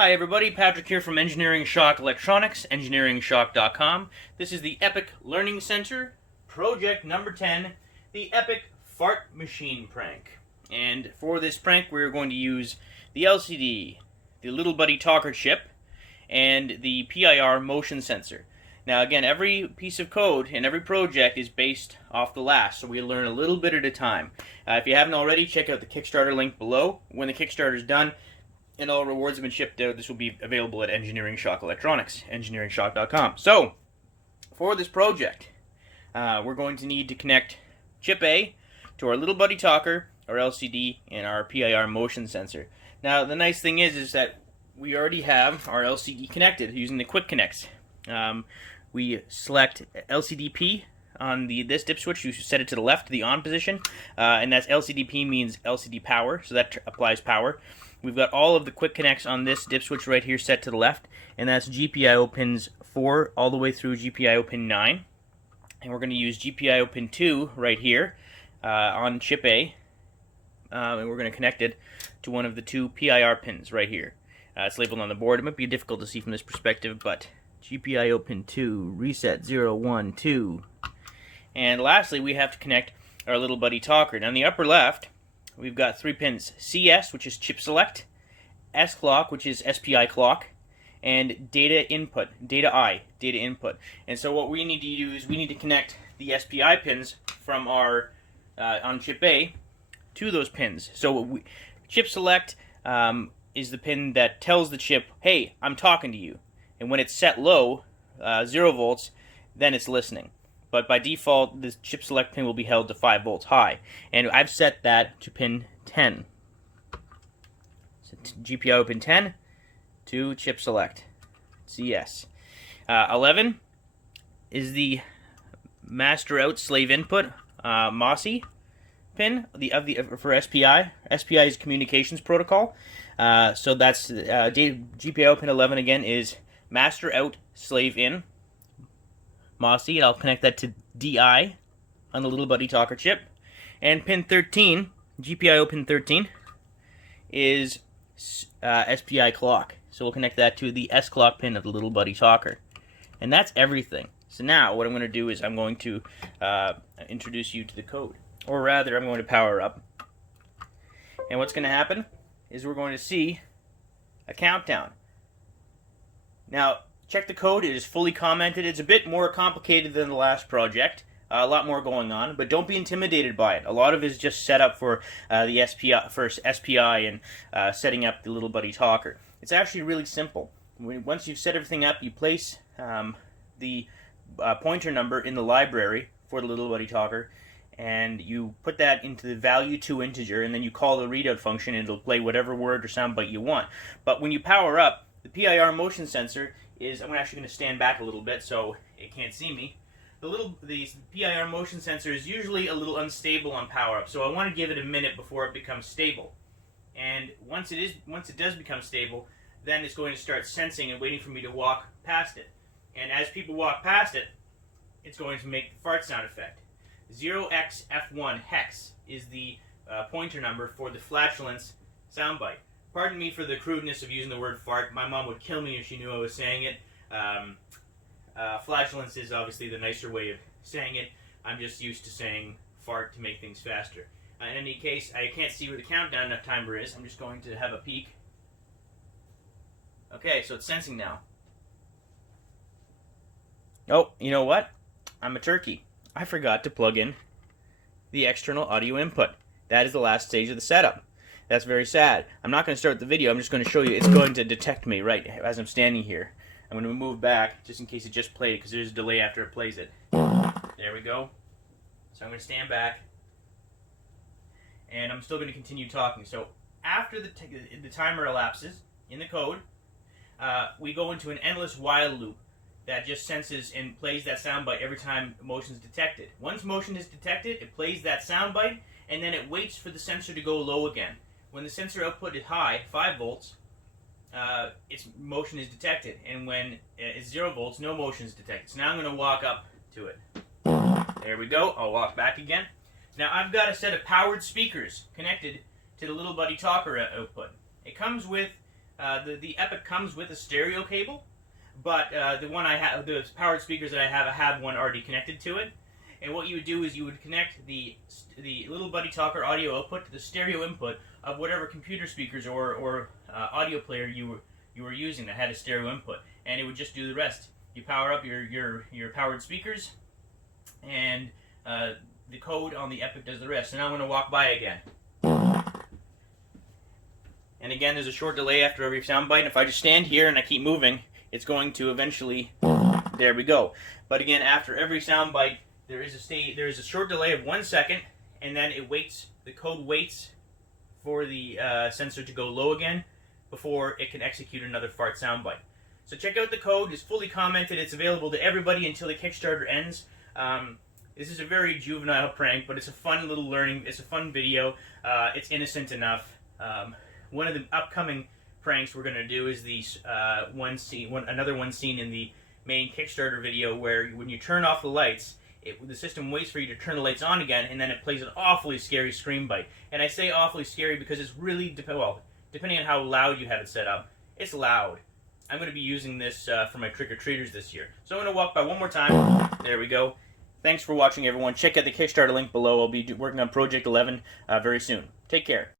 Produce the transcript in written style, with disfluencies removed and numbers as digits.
Hi everybody, Patrick here from Engineering Shock Electronics, engineeringshock.com. This is the Epoch Learning Center, project number 10, the Epoch Fart Machine Prank. And for this prank we're going to use the LCD, the Little Buddy Talker chip, and the PIR motion sensor. Now again, every piece of code in every project is based off the last, so we learn a little bit at a time. If you haven't already, check out the Kickstarter link below. When the Kickstarter is done, and all rewards have been shipped out, this will be available at Engineering Shock Electronics, engineeringshock.com. So, for this project, we're going to need to connect chip A to our Little Buddy Talker, our LCD, and our PIR motion sensor. Now, the nice thing is that we already have our LCD connected using the Quick Connects. We select LCDP on this dip switch. You set it to the left, the on position, and that's LCDP means LCD power, so that applies power. We've got all of the quick connects on this dip switch right here set to the left, and that's GPIO pins 4 all the way through GPIO pin 9. And we're going to use GPIO pin 2 right here on chip A, and we're going to connect it to one of the two PIR pins right here. It's labeled on the board. It might be difficult to see from this perspective, but GPIO pin 2, reset 0, 1, 2. And lastly, we have to connect our Little Buddy Talker. Now in the upper left, we've got 3 pins: CS, which is chip select, S clock, which is SPI clock, and data input, data input. And so what we need to do is we need to connect the SPI pins from our on chip A to those pins. So chip select is the pin that tells the chip, hey, I'm talking to you. And when it's set low, 0 volts, then it's listening. But by default, the chip select pin will be held to 5 volts high. And I've set that to pin 10. So GPIO pin 10 to chip select, CS. 11 is the master out slave input, MOSI pin for SPI. SPI is communications protocol. So that's GPIO pin 11 again is master out slave in. MOSI, and I'll connect that to DI on the Little Buddy Talker chip. And pin 13, GPIO pin 13, is SPI clock. So we'll connect that to the S clock pin of the Little Buddy Talker. And that's everything. So now what I'm going to do is I'm going to introduce you to the code. Or rather, I'm going to power up. And what's going to happen is we're going to see a countdown. Now, check the code. It is fully commented. It's a bit more complicated than the last project. A lot more going on, but don't be intimidated by it. A lot of it is just set up for the SPI and setting up the Little Buddy Talker. It's actually really simple. Once you've set everything up, you place the pointer number in the library for the Little Buddy Talker, and you put that into the value to integer, and then you call the readout function, and it'll play whatever word or sound bite you want. But when you power up, the PIR motion sensor is, I'm actually going to stand back a little bit so it can't see me. The PIR motion sensor is usually a little unstable on power up, so I want to give it a minute before it becomes stable. And once it does become stable, then it's going to start sensing and waiting for me to walk past it. And as people walk past it, it's going to make the fart sound effect. 0xF1 hex is the pointer number for the flatulence soundbite. Pardon me for the crudeness of using the word fart. My mom would kill me if she knew I was saying it. Flatulence is obviously the nicer way of saying it. I'm just used to saying fart to make things faster. In any case, I can't see where the countdown timer is. I'm just going to have a peek. Okay, so it's sensing now. Oh, you know what? I'm a turkey. I forgot to plug in the external audio input. That is the last stage of the setup. That's very sad. I'm not going to start the video. I'm just going to show you. It's going to detect me right as I'm standing here. I'm going to move back just in case it just played, because there's a delay after it plays it. There we go. So I'm going to stand back, and I'm still going to continue talking. So after the timer elapses in the code, we go into an endless while loop that just senses and plays that soundbite every time motion is detected. Once motion is detected, it plays that soundbite, and then it waits for the sensor to go low again. When the sensor output is high, 5 volts, its motion is detected. And when it's 0 volts, no motion is detected. So now I'm going to walk up to it. There we go. I'll walk back again. Now I've got a set of powered speakers connected to the Little Buddy Talker output. It comes with The Epoch comes with a stereo cable, but the one I have, the powered speakers that I have one already connected to it. And what you would do is you would connect the little Buddy Talker audio output to the stereo input of whatever computer speakers or audio player you were using that had a stereo input, and it would just do the rest. You power up your powered speakers, and the code on the Epoch does the rest. So now I'm going to walk by again. And again, there's a short delay after every soundbite. And if I just stand here and I keep moving, it's going to eventually. There we go. But again, after every soundbite, there is a short delay of 1 second, and then it waits. The code waits for the sensor to go low again before it can execute another fart soundbite. So check out the code. It's fully commented. It's available to everybody until the Kickstarter ends. This is a very juvenile prank, but it's a fun little learning. It's a fun video. It's innocent enough. One of the upcoming pranks we're going to do is another one seen in the main Kickstarter video, where when you turn off the lights, the system waits for you to turn the lights on again, and then it plays an awfully scary scream bite. And I say awfully scary because it's really, depending on how loud you have it set up, it's loud. I'm going to be using this for my trick-or-treaters this year. So I'm going to walk by one more time. There we go. Thanks for watching, everyone. Check out the Kickstarter link below. I'll be working on Project 11 very soon. Take care.